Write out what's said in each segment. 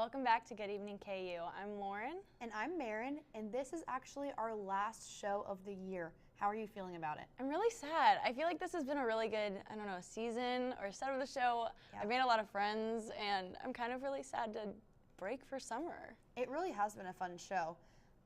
Welcome back to Good Evening KU. I'm Lauren. And I'm Marin, and this is actually our last show of the year. How are you feeling about it? I'm really sad. I feel like this has been a really good, season or set of the show. Yeah. I've made a lot of friends, and I'm kind of really sad to break for summer. It really has been a fun show.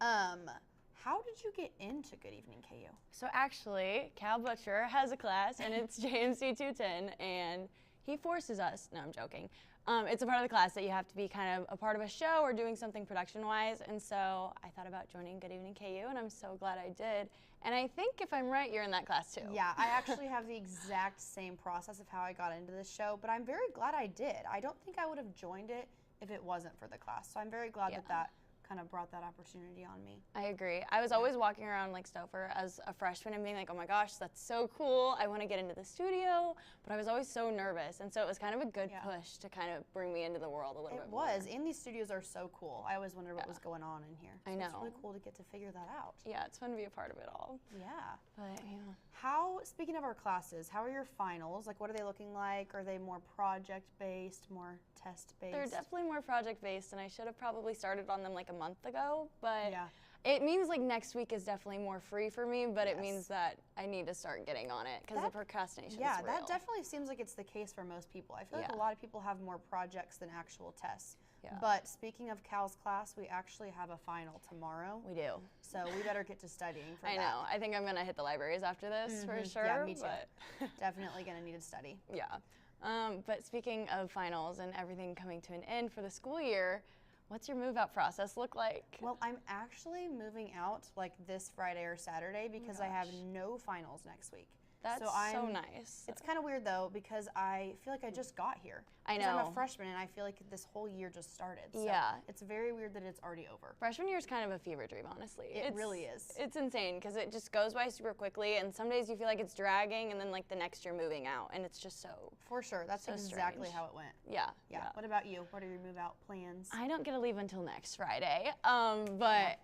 How did you get into Good Evening KU? So actually, Cal Butcher has a class, and it's JMC 210, and he forces us. No, I'm joking. It's a part of the class that you have to be kind of a part of a show or doing something production-wise, and so I thought about joining Good Evening KU, and I'm so glad I did. And I think if I'm right, you're in that class too. Yeah, I actually have the exact same process of how I got into this show, but I'm very glad I did. I don't think I would have joined it if it wasn't for the class, so I'm very glad that kind of brought that opportunity on me. I agree. I was always walking around like Stouffer as a freshman and being like, oh my gosh, that's so cool. I want to get into the studio, but I was always so nervous. And so it was kind of a good push to kind of bring me into the world a little bit more. It was, and these studios are so cool. I always wondered what was going on in here. So I know. It's really cool to get to figure that out. Yeah, it's fun to be a part of it all. Yeah. But Speaking of our classes, how are your finals? Like, what are they looking like? Are they more project-based, more test-based? They're definitely more project-based, and I should have probably started on them like a month ago. But yeah. It means like next week is definitely more free for me, but it means that I need to start getting on it because the procrastination is real. That definitely seems like it's the case for most people. I feel like a lot of people have more projects than actual tests. Yeah. But speaking of Cal's class, we actually have a final tomorrow. We do. So we better get to studying for that. I know. I think I'm going to hit the libraries after this for sure. Yeah, me too. But definitely going to need to study. Yeah. But speaking of finals and everything coming to an end for the school year, what's your move out process look like? Well, I'm actually moving out like this Friday or Saturday because I have no finals next week. That's so nice. It's kind of weird though because I feel like I just got here. I know. I'm a freshman and I feel like this whole year just started. So it's very weird that it's already over. Freshman year is kind of a fever dream, honestly. It really is. It's insane because it just goes by super quickly, and some days you feel like it's dragging, and then like the next year moving out, and it's just so. For sure, that's exactly how it went. Yeah. What about you? What are your move out plans? I don't get to leave until next Friday, but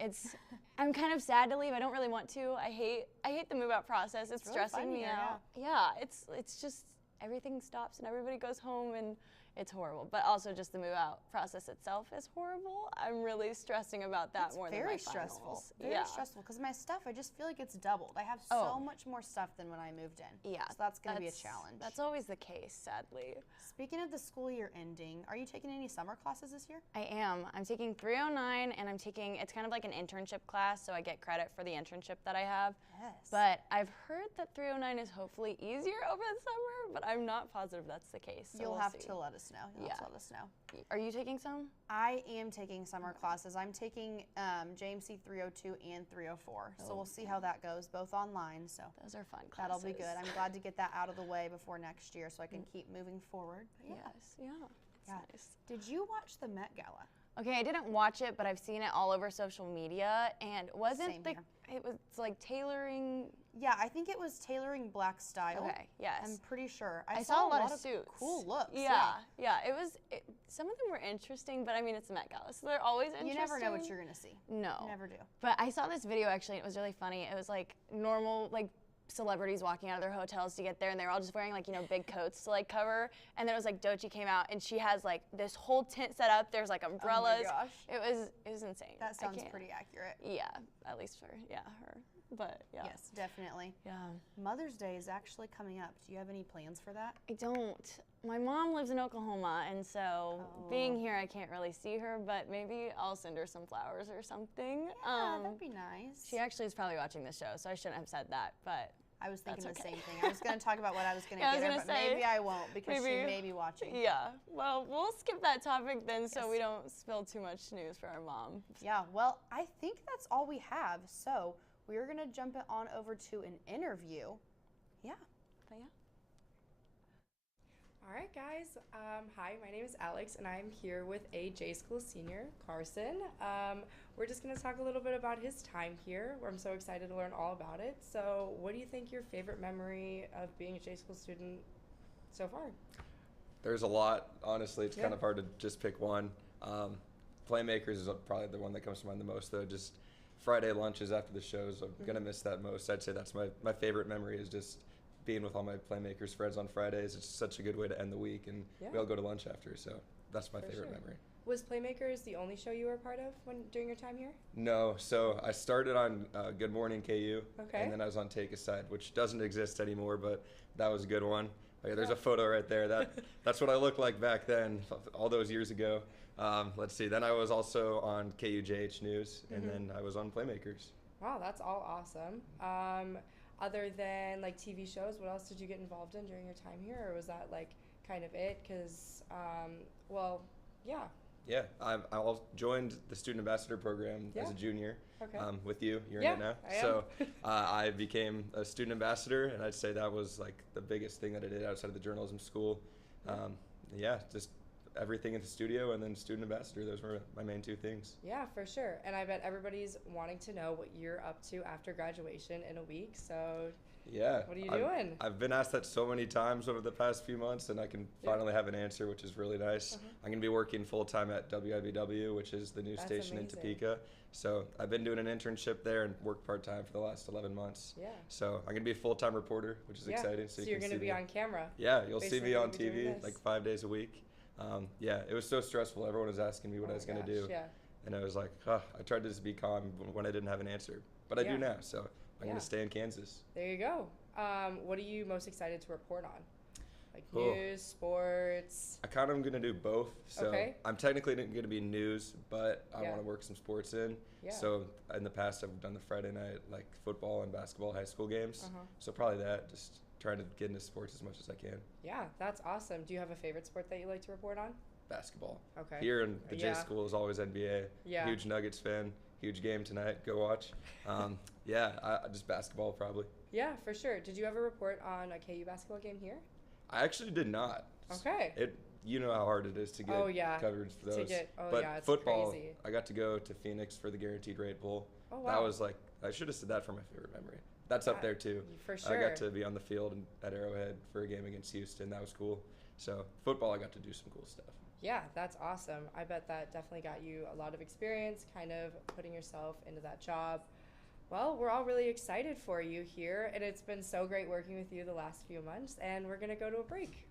I'm kind of sad to leave. I don't really want to. I hate the move out process. It's really stressing me out. Yeah, it's just everything stops and everybody goes home and it's horrible. But also just the move out process itself is horrible. I'm really stressing about that more than my finals. Very stressful. Very stressful because my stuff, I just feel like it's doubled. I have so much more stuff than when I moved in. Yeah. So that's going to be a challenge. That's always the case, sadly. Speaking of the school year ending, are you taking any summer classes this year? I am. I'm taking 309 and it's kind of like an internship class, so I get credit for the internship that I have. Yes. But I've heard that 309 is hopefully easier over the summer, but I'm not positive that's the case. So You'll have to let us know. You'll have to let us know. Are you taking some? I am taking summer classes. I'm taking JMC 302 and 304. So we'll see how that goes, both online. So those are fun classes. That'll be good. I'm glad to get that out of the way before next year so I can keep moving forward. Yes, it's nice. Did you watch the Met Gala? Okay, I didn't watch it, but I've seen it all over social media, and it was like tailoring. Yeah, I think it was tailoring black style. Okay, yes. I'm pretty sure. I saw a lot of suits. Cool looks. Yeah. Some of them were interesting, but I mean, it's a Met Gala, so they're always interesting. You never know what you're gonna see. No. You never do. But I saw this video actually, and it was really funny. It was like normal, like celebrities walking out of their hotels to get there, and they were all just wearing like, big coats to like cover. And then it was like Doechii came out and she has like this whole tent set up. There's like umbrellas. Oh my gosh. It was insane. That sounds pretty accurate. Yeah, at least for her. But yeah. Yes, definitely. Yeah. Mother's Day is actually coming up. Do you have any plans for that? I don't. My mom lives in Oklahoma, and so being here, I can't really see her, but maybe I'll send her some flowers or something. Yeah, that'd be nice. She actually is probably watching the show, so I shouldn't have said that, but I was thinking the same thing. I was going to talk about what I was going to get her, but maybe I won't because she may be watching. Yeah. Well, we'll skip that topic then so we don't spill too much news for our mom. Yeah. Well, I think that's all we have. So we're going to jump it on over to an interview. Yeah. But yeah. All right, guys. Hi, my name is Alex, and I'm here with a J School senior, Carson. We're just going to talk a little bit about his time here, where I'm so excited to learn all about it. So what do you think your favorite memory of being a J School student so far? There's a lot. Honestly, it's kind of hard to just pick one. Playmakers is probably the one that comes to mind the most, though. Just Friday lunches after the shows, I'm going to miss that most. I'd say that's my favorite memory is just being with all my Playmakers friends on Fridays. It's such a good way to end the week, and we all go to lunch after, so that's my favorite memory. Was Playmakers the only show you were a part of during your time here? No, so I started on Good Morning KU, Okay. and then I was on Take a Side, which doesn't exist anymore, but that was a good one. Oh, yeah, there's a photo right there. That's what I looked like back then, all those years ago. Let's see. Then I was also on KUJH News, and then I was on Playmakers. Wow, that's all awesome. Other than like TV shows, what else did you get involved in during your time here, or was that like kind of it? Because, well, yeah. Yeah, I joined the student ambassador program as a junior. Okay. With you. You're Yeah, in it now. I am. So I became a student ambassador, and I'd say that was like the biggest thing that I did outside of the journalism school. Just everything in the studio and then student ambassador. Those were my main two things. Yeah, for sure. And I bet everybody's wanting to know what you're up to after graduation in a week. So yeah, what are you doing? I've been asked that so many times over the past few months, and I can finally have an answer, which is really nice. I'm going to be working full-time at WIBW, which is the news station in Topeka. So I've been doing an internship there and worked part-time for the last 11 months. Yeah. So I'm going to be a full-time reporter, which is exciting. So you're going to be on camera. Yeah, you'll see me on TV like 5 days a week. It was so stressful. Everyone was asking me what I was going to do. Yeah. And I was like, I tried to just be calm when I didn't have an answer. But I do now, so I'm going to stay in Kansas. There you go. What are you most excited to report on? Like news, sports? I kind of am going to do both. So I'm technically going to be news, but I want to work some sports in. Yeah. So in the past, I've done the Friday night like football and basketball high school games. So probably that, just trying to get into sports as much as I can. Yeah, that's awesome. Do you have a favorite sport that you like to report on? Basketball. Okay. Here in the J school is always NBA. Yeah. Huge Nuggets fan. Huge game tonight. Go watch. Just basketball probably. Yeah, for sure. Did you ever report on a KU basketball game here? I actually did not. Okay. You know how hard it is to get coverage for those. But it's football, crazy. I got to go to Phoenix for the Guaranteed Rate Bowl. Oh, wow. That was like, I should have said that for my favorite memory. That's up there too. For sure. I got to be on the field at Arrowhead for a game against Houston. That was cool. So football, I got to do some cool stuff. Yeah, that's awesome. I bet that definitely got you a lot of experience, kind of putting yourself into that job. Well, we're all really excited for you here, and it's been so great working with you the last few months, and we're going to go to a break.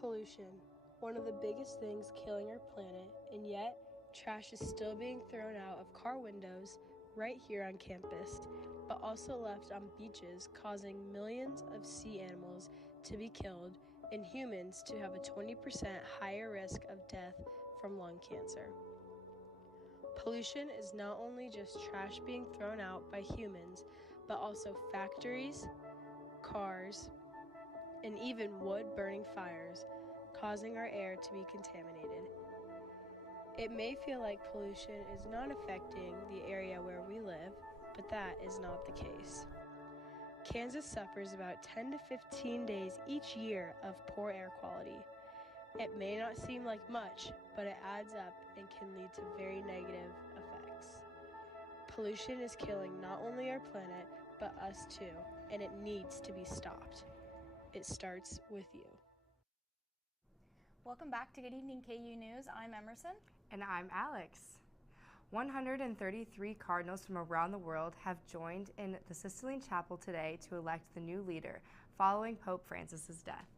Pollution, one of the biggest things killing our planet, and yet trash is still being thrown out of car windows right here on campus, but also left on beaches, causing millions of sea animals to be killed and humans to have a 20% higher risk of death from lung cancer. Pollution is not only just trash being thrown out by humans, but also factories, cars, and even wood-burning fires, causing our air to be contaminated. It may feel like pollution is not affecting the area where we live, but that is not the case. Kansas suffers about 10 to 15 days each year of poor air quality. It may not seem like much, but it adds up and can lead to very negative effects. Pollution is killing not only our planet, but us too, and it needs to be stopped. It starts with you. Welcome back to Good Evening KU News. I'm Emerson. And I'm Alex. 133 Cardinals from around the world have joined in the Sistine Chapel today to elect the new leader following Pope Francis's death.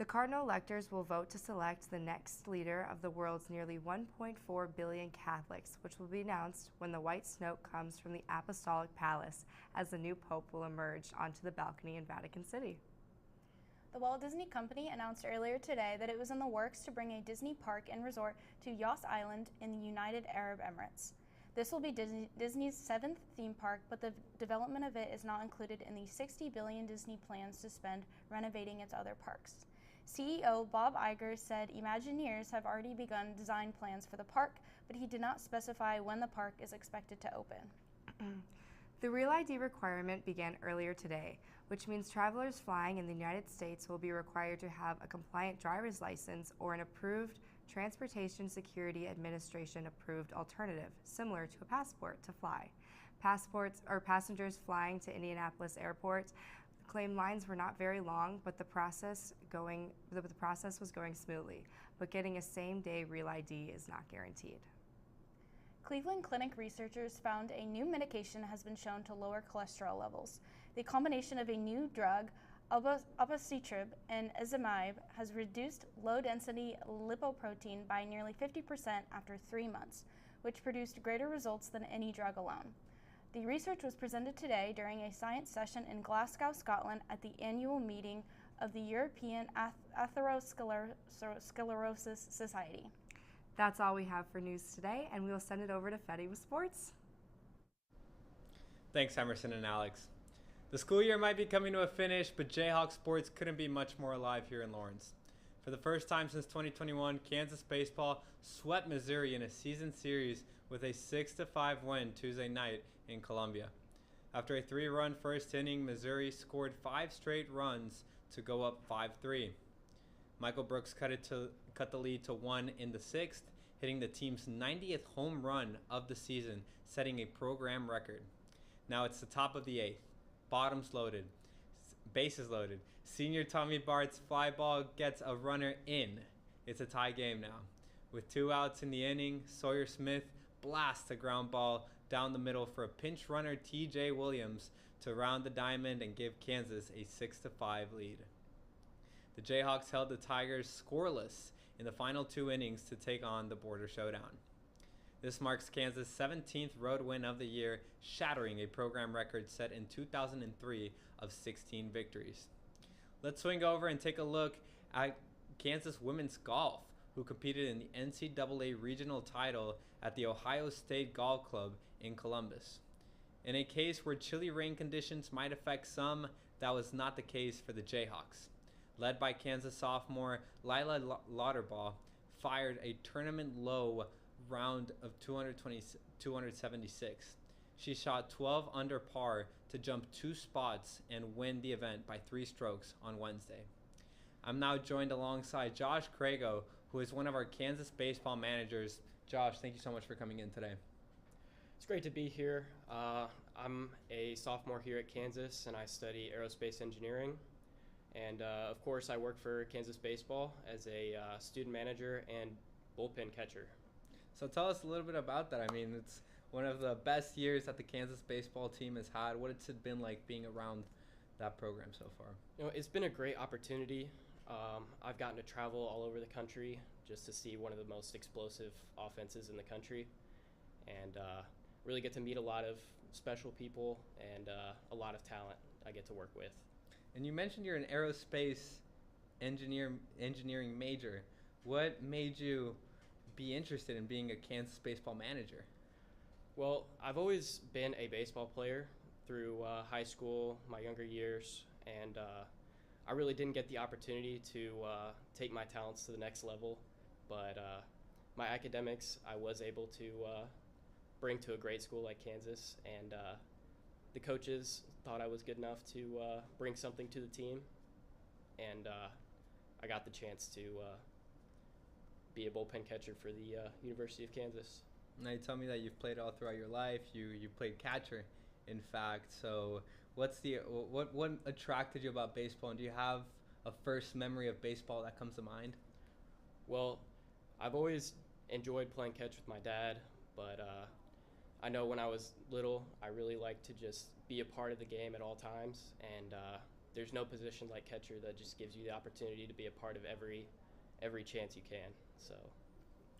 The cardinal electors will vote to select the next leader of the world's nearly 1.4 billion Catholics, which will be announced when the white smoke comes from the Apostolic Palace as the new pope will emerge onto the balcony in Vatican City. The Walt Disney Company announced earlier today that it was in the works to bring a Disney park and resort to Yas Island in the United Arab Emirates. This will be Disney's 7th theme park, but the development of it is not included in the $60 billion Disney plans to spend renovating its other parks. CEO Bob Iger said Imagineers have already begun design plans for the park, but he did not specify when the park is expected to open. The Real ID requirement began earlier today, which means travelers flying in the United States will be required to have a compliant driver's license or an approved Transportation Security Administration approved alternative, similar to a passport, to fly. Passengers flying to Indianapolis Airport claimed lines were not very long, but the process was going smoothly. But getting a same-day Real ID is not guaranteed. Cleveland Clinic researchers found a new medication has been shown to lower cholesterol levels. The combination of a new drug, abiraterone, and ezetimibe has reduced low-density lipoprotein by nearly 50% after 3 months, which produced greater results than any drug alone. The research was presented today during a science session in Glasgow, Scotland at the annual meeting of the European Atherosclerosis Society. That's all we have for news today, and we will send it over to Fetty with sports. Thanks, Emerson and Alex. The school year might be coming to a finish, but Jayhawk sports couldn't be much more alive here in Lawrence. For the first time since 2021, Kansas baseball swept Missouri in a season series with a 6-5 win Tuesday night in Columbia. After a 3-run first inning, Missouri scored 5 straight runs to go up 5-3. Michael Brooks cut the lead to 1 in the 6th, hitting the team's 90th home run of the season, setting a program record. Now it's the top of the 8th. Bottoms loaded, bases loaded. Senior Tommy Bart's fly ball gets a runner in. It's a tie game now. With 2 outs in the inning, Sawyer Smith blasts a ground ball down the middle for a pinch runner TJ Williams to round the diamond and give Kansas a 6-5 lead. The Jayhawks held the Tigers scoreless in the final 2 innings to take on the Border Showdown. This marks Kansas' 17th road win of the year, shattering a program record set in 2003 of 16 victories. Let's swing over and take a look at Kansas women's golf, who competed in the NCAA regional title at the Ohio State Golf Club in Columbus. In a case where chilly rain conditions might affect some, that was not the case for the Jayhawks. Led by Kansas sophomore Lila Lauterbach, fired a tournament low round of 276. She shot 12 under par to jump 2 spots and win the event by 3 strokes on Wednesday. I'm now joined alongside Josh Crago, who is one of our Kansas baseball managers. Josh, thank you so much for coming in today. It's great to be here. I'm a sophomore here at Kansas, and I study aerospace engineering. And of course, I work for Kansas baseball as a student manager and bullpen catcher. So tell us a little bit about that. I mean, it's one of the best years that the Kansas baseball team has had. What has it been like being around that program so far? You know, it's been a great opportunity. I've gotten to travel all over the country just to see one of the most explosive offenses in the country, and really get to meet a lot of special people and a lot of talent I get to work with. And you mentioned you're an aerospace engineering major. What made you be interested in being a Kansas baseball manager? Well, I've always been a baseball player through high school, my younger years, and I really didn't get the opportunity to take my talents to the next level, but my academics I was able to bring to a great school like Kansas, and the coaches thought I was good enough to bring something to the team, and I got the chance to be a bullpen catcher for the University of Kansas. Now you tell me that you've played all throughout your life. You played catcher, in fact. So what attracted you about baseball, and do you have a first memory of baseball that comes to mind? Well, I've always enjoyed playing catch with my dad, but I know when I was little, I really liked to just be a part of the game at all times, and there's no position like catcher that just gives you the opportunity to be a part of every chance you can. So.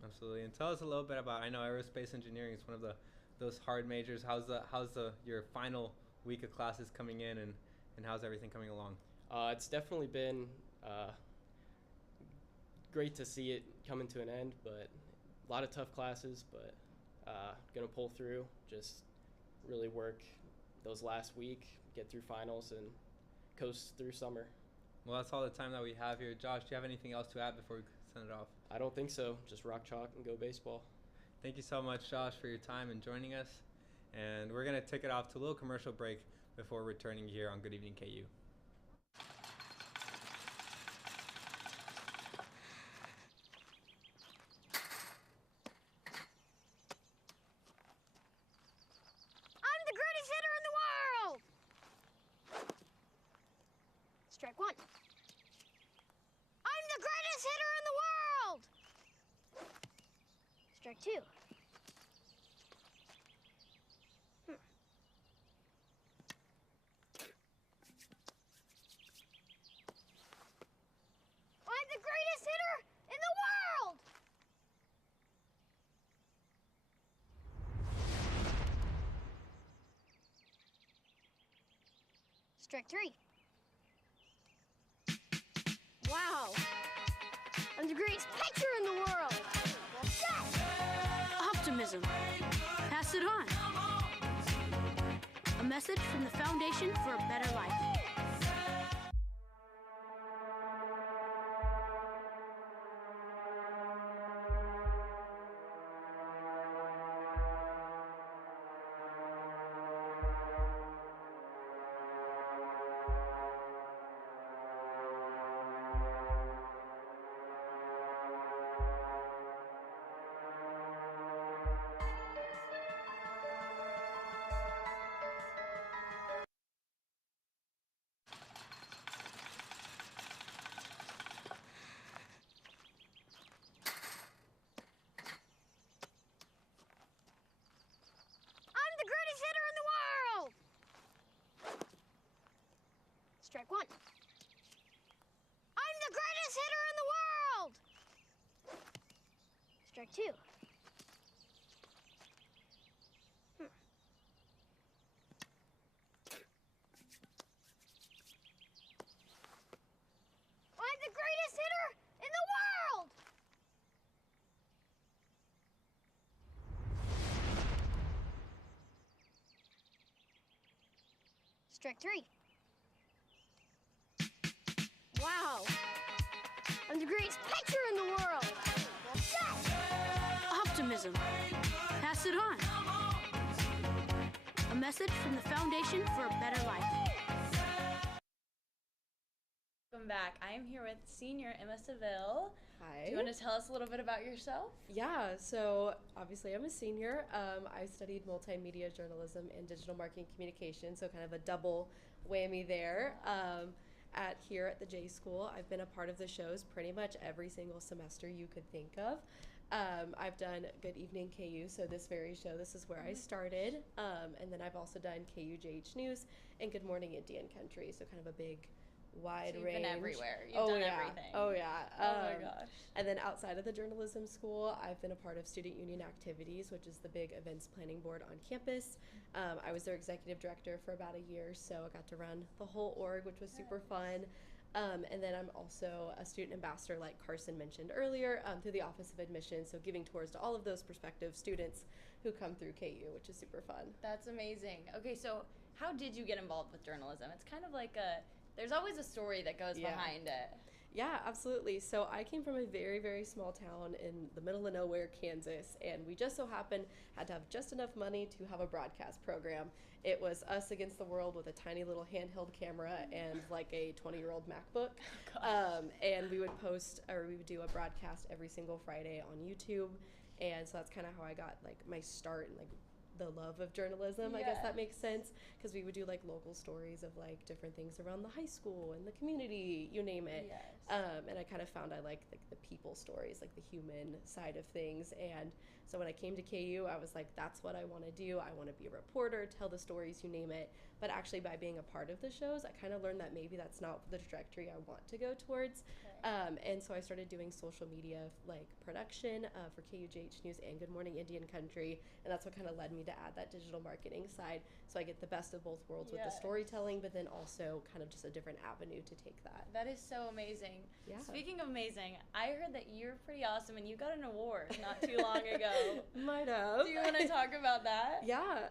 Absolutely. And tell us a little bit about, I know aerospace engineering is one of those hard majors. How's your final week of classes coming in, and how's everything coming along? It's definitely been great to see it coming to an end, but a lot of tough classes, but gonna pull through, just really work those last week, get through finals, and coast through summer. Well, that's all the time that we have here. Josh, do you have anything else to add before we send it off? I don't think so. Just rock chalk and go baseball. Thank you so much, Josh, for your time and joining us. And we're going to take it off to a little commercial break before returning here on Good Evening KU. I'm the greatest hitter in the world! Strike one. I'm the greatest hitter in the world! Strike two. I'm the greatest hitter in the world! Strike three. Wow! I'm the greatest pitcher in the world! Yes! Optimism. Pass it on. A message from the Foundation for a Better Life. I'm the greatest hitter in the world! Strike one. I'm the greatest hitter in the world! Strike two. I'm the greatest hitter in the world! Strike three. Wow! I'm the greatest pitcher in the world! Yes! Optimism. Pass it on. A message from the Foundation for a Better Life. Welcome back. I am here with senior Emma Seville. Hi. Do you want to tell us a little bit about yourself? Yeah, so obviously I'm a senior. I studied multimedia journalism and digital marketing communication, so kind of a double whammy there. Here at the J School, I've been a part of the shows pretty much every single semester you could think of. I've done Good Evening KU, so this very show, this is where I started. And then I've also done KUJH News and Good Morning Indian Country, so kind of a big wide You've range. been everywhere. You've done everything. Oh yeah. Oh my gosh. And then outside of the journalism school, I've been a part of Student Union Activities, which is the big events planning board on campus. I was their executive director for about a year, so I got to run the whole org, which was super fun. And then I'm also a student ambassador, like Carson mentioned earlier, through the Office of Admissions, so giving tours to all of those prospective students who come through KU, which is super fun. That's amazing. Okay, so how did you get involved with journalism? It's kind of like there's always a story that goes behind it. Yeah, absolutely. So I came from a very, very small town in the middle of nowhere, Kansas, and we just so happened had to have just enough money to have a broadcast program. It was us against the world with a tiny little handheld camera and like a 20-year-old MacBook. And we would do a broadcast every single Friday on YouTube. And so that's kind of how I got like my start and like the love of journalism. I guess that makes sense, because we would do like local stories of like different things around the high school and the community, you name it. And I kind of found I like the people stories, like the human side of things. And so when I came to KU, I was like, that's what I want to do. I want to be a reporter, tell the stories, you name it. But actually, by being a part of the shows, I kind of learned that maybe that's not the trajectory I want to go towards. And so I started doing social media, like production for KUJH News and Good Morning Indian Country. And that's what kind of led me to add that digital marketing side. So I get the best of both worlds with the storytelling, but then also kind of just a different avenue to take that. That is so amazing. Yeah. Speaking of amazing, I heard that you're pretty awesome and you got an award not too long ago. Might have. Do you want to talk about that? Yeah.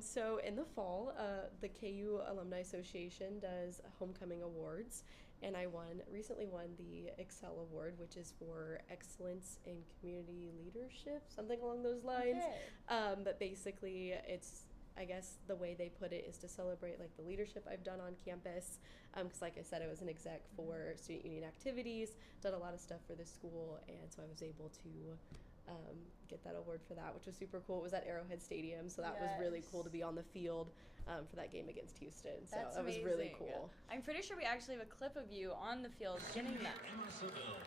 So in the fall, the KU Alumni Association does Homecoming Awards, and I recently won the Excel Award, which is for excellence in community leadership, something along those lines. But basically, it's, I guess the way they put it is to celebrate like the leadership I've done on campus, because like I said, I was an exec for student union activities, done a lot of stuff for the school, and so I was able to get that award for that, which was super cool. It was at Arrowhead Stadium, so that was really cool to be on the field for that game against Houston. So That's that was really cool. I'm pretty sure we actually have a clip of you on the field getting that. Emma Seville.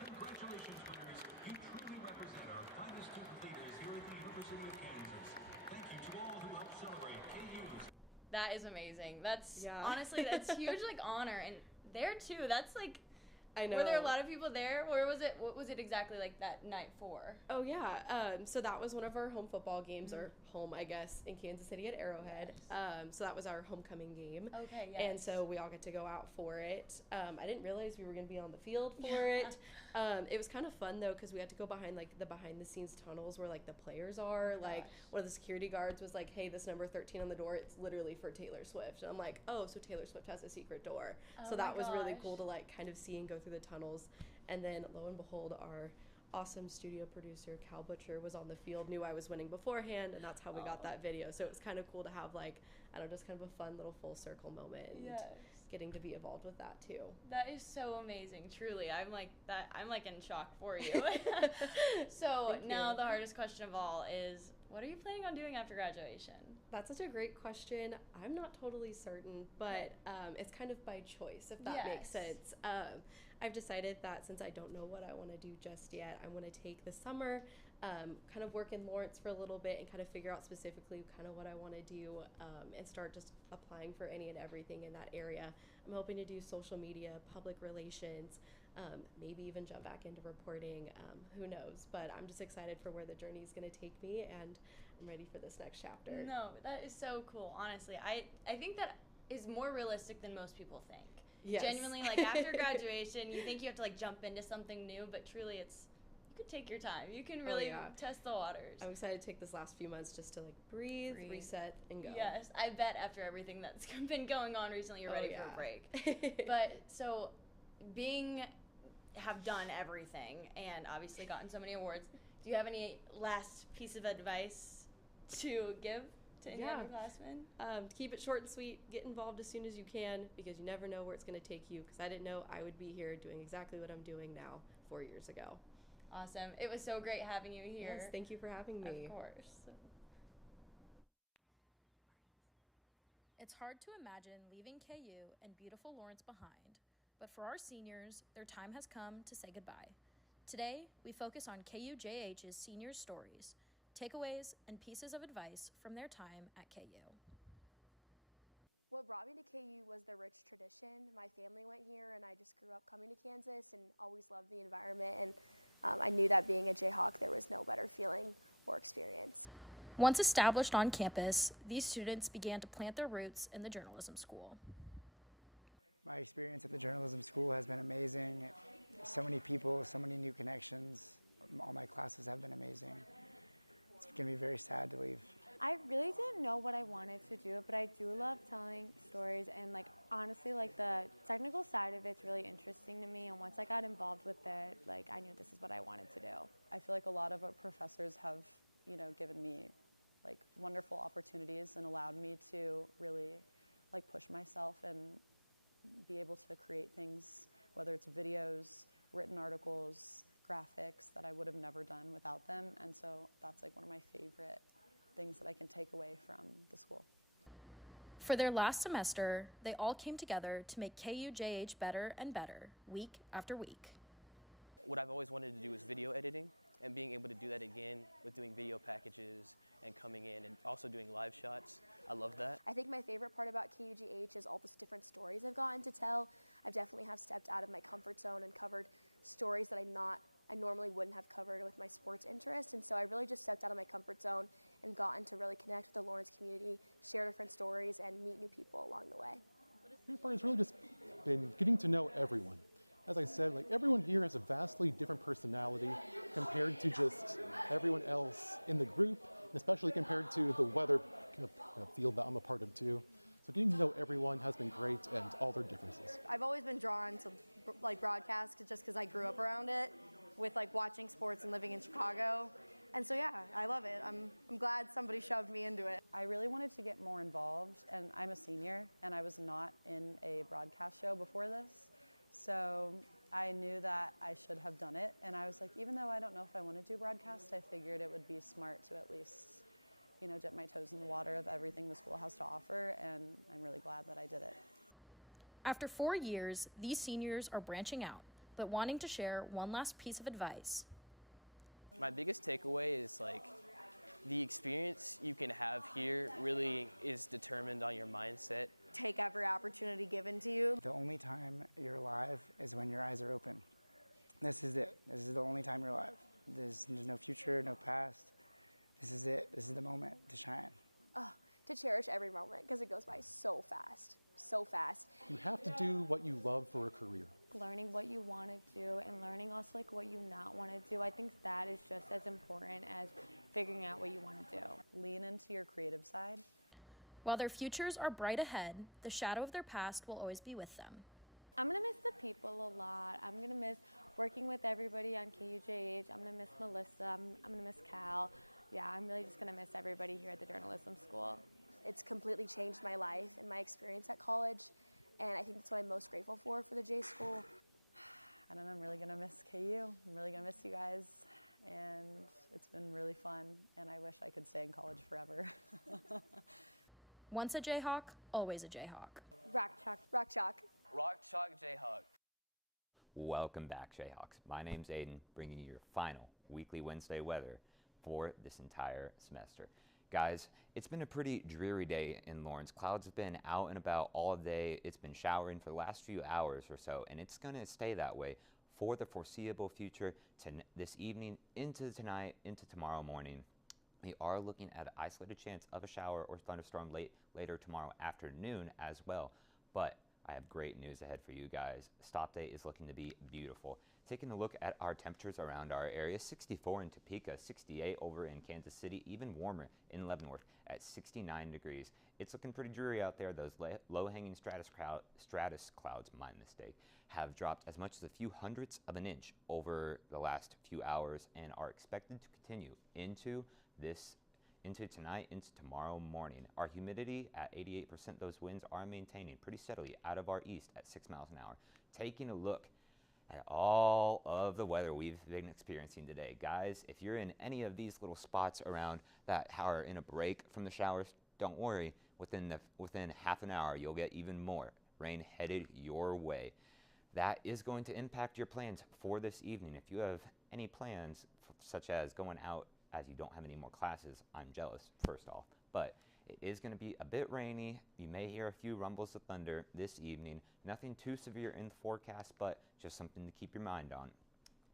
Congratulations, winners. You truly represent our finest student leaders here at the University of Kansas. Thank you to all who helped celebrate KU's. That is amazing. That's honestly, that's huge like honor. And there too, that's like, I know. Were there a lot of people there, or was it, what was it exactly like that night for? Oh yeah, so that was one of our home football games, or home, I guess, in Kansas City at Arrowhead. So that was our homecoming game. Okay, And so we all get to go out for it. I didn't realize we were going to be on the field for it. It was kind of fun though, because we had to go behind like the behind the scenes tunnels where like the players are. Like one of the security guards was like, "Hey, this number 13 on the door, it's literally for Taylor Swift." And I'm like, "Oh, so Taylor Swift has a secret door." So that was really cool to like kind of see and go through the tunnels. And then lo and behold, our awesome studio producer Cal Butcher was on the field, knew I was winning beforehand, and that's how we got that video. So it was kind of cool to have like, I don't know, just kind of a fun little full circle moment, and getting to be involved with that too. That is so amazing, truly. I'm like in shock for you. So now the hardest question of all is, what are you planning on doing after graduation? That's such a great question. I'm not totally certain, but it's kind of by choice, if that makes sense. I've decided that since I don't know what I want to do just yet, I want to take the summer, kind of work in Lawrence for a little bit and kind of figure out specifically kind of what I want to do, and start just applying for any and everything in that area. I'm hoping to do social media, public relations, maybe even jump back into reporting, who knows, but I'm just excited for where the journey is going to take me, and I'm ready for this next chapter. No, that is so cool, honestly. I think that is more realistic than most people think. Yes. Genuinely, like after graduation, you think you have to like jump into something new, but truly it's, you could take your time. You can really test the waters. I'm excited to take this last few months just to like breathe, reset, and go. Yes, I bet after everything that's been going on recently, you're ready for a break. But so have done everything and obviously gotten so many awards. Do you have any last piece of advice to give to any underclassmen? Keep it short and sweet. Get involved as soon as you can, because you never know where it's going to take you, because I didn't know I would be here doing exactly what I'm doing now 4 years ago. Awesome. It was so great having you here. Yes, thank you for having me. Of course. It's hard to imagine leaving KU and beautiful Lawrence behind, but for our seniors, their time has come to say goodbye. Today, we focus on KUJH's seniors' stories, takeaways, and pieces of advice from their time at KU. What brought me to KU was the rich tradition. My family went here, and I just grew up coming to Kansas and always loved the environment, and I knew that being a Jayhawk, there was no better feeling or experience. Once established on campus, these students began to plant their roots in the journalism school. My experience at the journalism school has been amazing. So many people, so many new connections. All my classes have been amazing. It's going to be very sad to leave. I really didn't know what I wanted to do, but I do love telling stories, and like honestly, like the technical side of it's really interesting to me, and once I got involved with it, like I knew this is what I wanted to do. I feel like a lot of our professors have, given me like wonderful opportunities and allowed me to really like push myself and be able to create things, whether it's videos, written articles, graphics, that I would have never done without them. And so that's like one of my favorite things that I can take away from the school. For their last semester, they all came together to make KUJH better and better, week after week. What I've always wanted to do is video editing, and being able to do that again with doing video packages and coming in and also doing live shots. I love that. I think my favorite part about KUGH is all the different stories I've gotten to tell. I definitely have stepped out of my comfort zone and covered stories that I normally wouldn't have covered with my sports interest, and so I really just stepped out of my comfort zone and gotten to really connect with the Lawrence community, share different stories, and meet new people along the way. The favorite part has really just been getting to know everyone. As I said, like everyone here has a vastly different personality compared to just everyone else in the group, and especially compared to the weather kind of field that I'm a part of too. So getting to know everyone has been great, and all their differences. I've always been drawn to like broadcast just because I grew up around it, with like watching sports and living in Chicago. And so yeah, I love it. I'm glad somebody shoved me into it. I really wanted to get more involved, and I'm a senior, and I was not in a broadcast show before this. So I knew that I should have done it, and I was like, even though I don't know if I want to do broadcast, I figured it would be smart to at least, you know, dip my toes in the water of everything the school has to offer, and I'm really glad that I did it. After 4 years, these seniors are branching out, but wanting to share one last piece of advice. My biggest takeaway is like the experience you can have here really is determined on your mindset. Take every opportunity given to you. The only time you're alive is when your eyes are open. This is it. This is the only time you're alive. There's no future, no past. This is it. This is the moment to shine. To cherish every moment because it goes by so fast, so fast. You have to do what you love for a career. Learning what you want to do and learning also like what you not want to do. I think that is just as important as figuring out what you want to do. Lean into your creative side. While their futures are bright ahead, the shadow of their past will always be with them. I'm going to miss the people a lot. I'm going to miss working with everybody on KUJH. I'm going to miss Melissa. I'm going to miss Cal. Yeah, I'm really just going to miss everybody here at the journalism school. It's completely changed my life and my experience at college, and I think that's what I'm most grateful for the J School. I don't know, I'm really going to miss KU. I'm really going to miss you guys, and it's been really fun, and I wish I could stay in college forever. Once a Jayhawk, always a Jayhawk. Rock Chalk. Rock Chalk. Rock Chalk Jayhawk. Welcome back, Jayhawks. My name's Aiden, bringing you your final weekly Wednesday weather for this entire semester. Guys, it's been a pretty dreary day in Lawrence. Clouds have been out and about all day. It's been showering for the last few hours or so, and it's going to stay that way for the foreseeable future to this evening, into tonight, into tomorrow morning. We are looking at an isolated chance of a shower or thunderstorm later tomorrow afternoon as well, but I have great news ahead for you guys. Stop day is looking to be beautiful. Taking a look at our temperatures around our area, 64 in Topeka, 68 over in Kansas City, even warmer in Leavenworth at 69 degrees. It's looking pretty dreary out there. Those low-hanging stratus clouds, my mistake, have dropped as much as a few hundredths of an inch over the last few hours and are expected to continue into tonight, into tomorrow morning. Our humidity at 88%, those winds are maintaining pretty steadily out of our east at 6 miles an hour. Taking a look at all of the weather we've been experiencing today. Guys, if you're in any of these little spots around that are in a break from the showers, don't worry. Within half an hour, you'll get even more rain headed your way. That is going to impact your plans for this evening. If you have any plans, such as going out as you don't have any more classes, I'm jealous, first off. But it is going to be a bit rainy. You may hear a few rumbles of thunder this evening. Nothing too severe in the forecast, but just something to keep your mind on.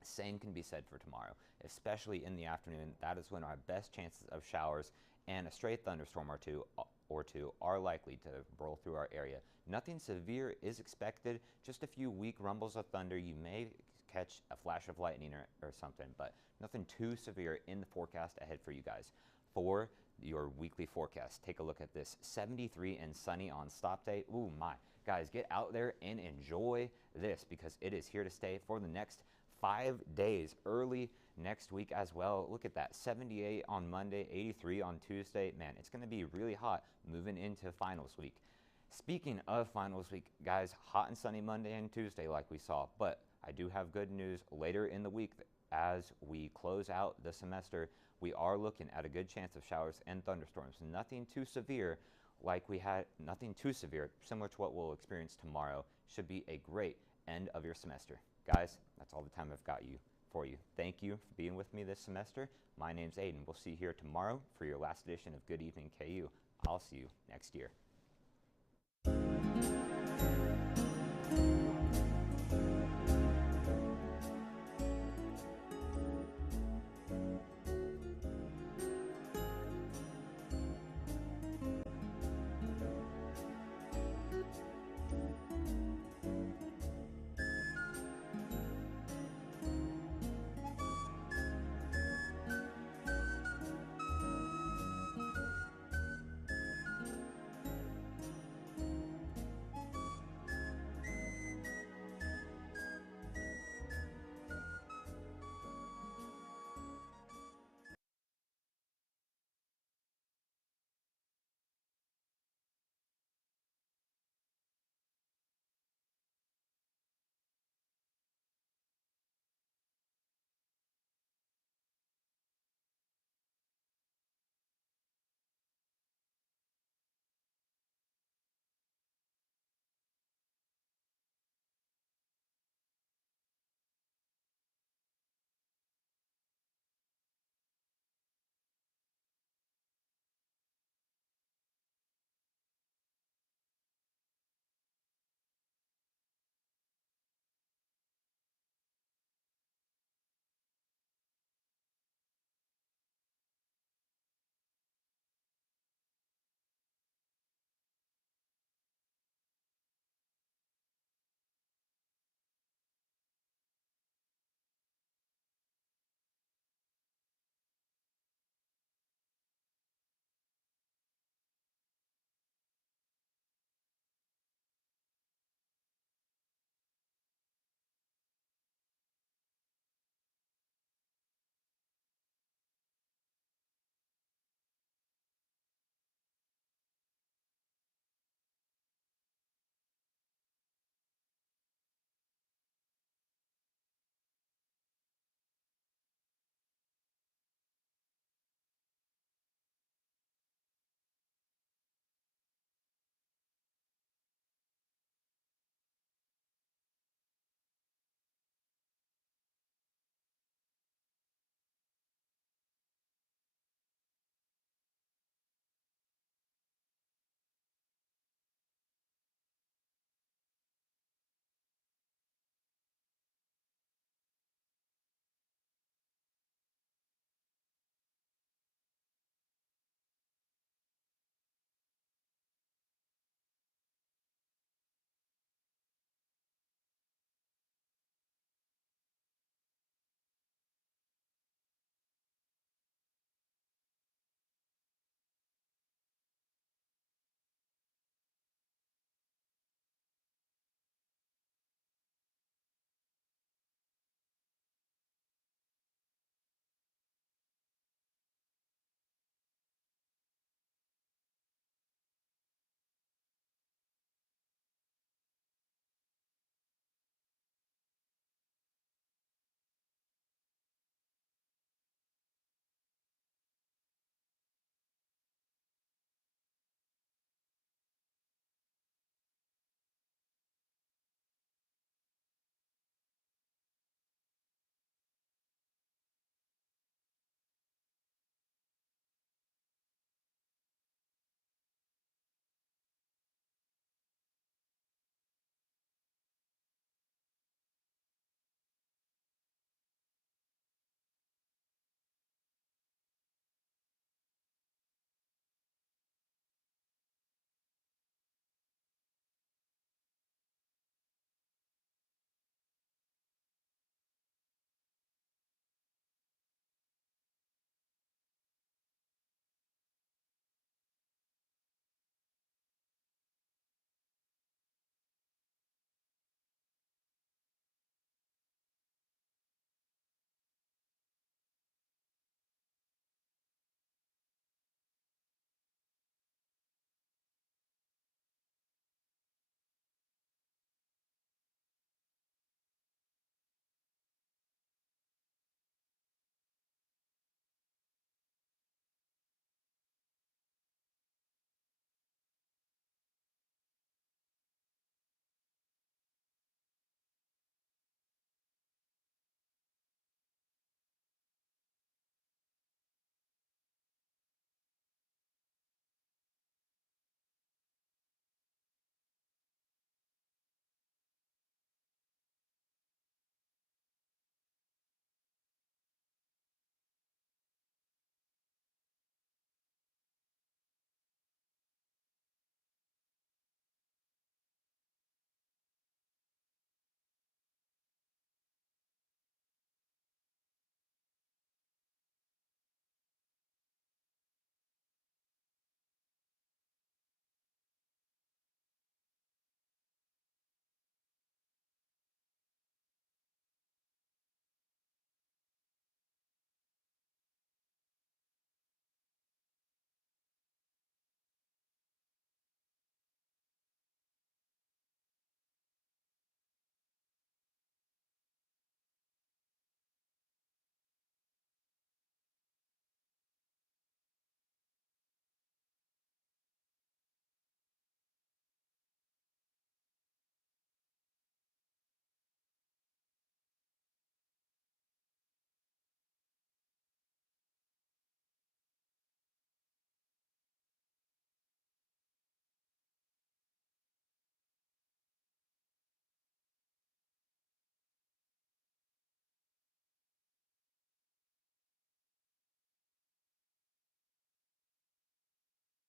Same can be said for tomorrow, especially in the afternoon. That is when our best chances of showers and a stray thunderstorm or two are likely to roll through our area. Nothing severe is expected, just a few weak rumbles of thunder. You may catch a flash of lightning or something, but nothing too severe in the forecast ahead for you guys. For your weekly forecast, take a look at this. 73 and sunny on stop day. Ooh, my. Guys, get out there and enjoy this because it is here to stay for the next 5 days, early next week as well. Look at that, 78 on Monday, 83 on Tuesday. Man, it's going to be really hot moving into finals week. Speaking of finals week, guys, hot and sunny Monday and Tuesday like we saw, but I do have good news later in the week as we close out the semester, we are looking at a good chance of showers and thunderstorms. Nothing too severe nothing too severe, similar to what we'll experience tomorrow. Should be a great end of your semester. Guys, that's all the time I've got for you. Thank you for being with me this semester. My name's Aiden. We'll see you here tomorrow for your last edition of Good Evening KU. I'll see you next year.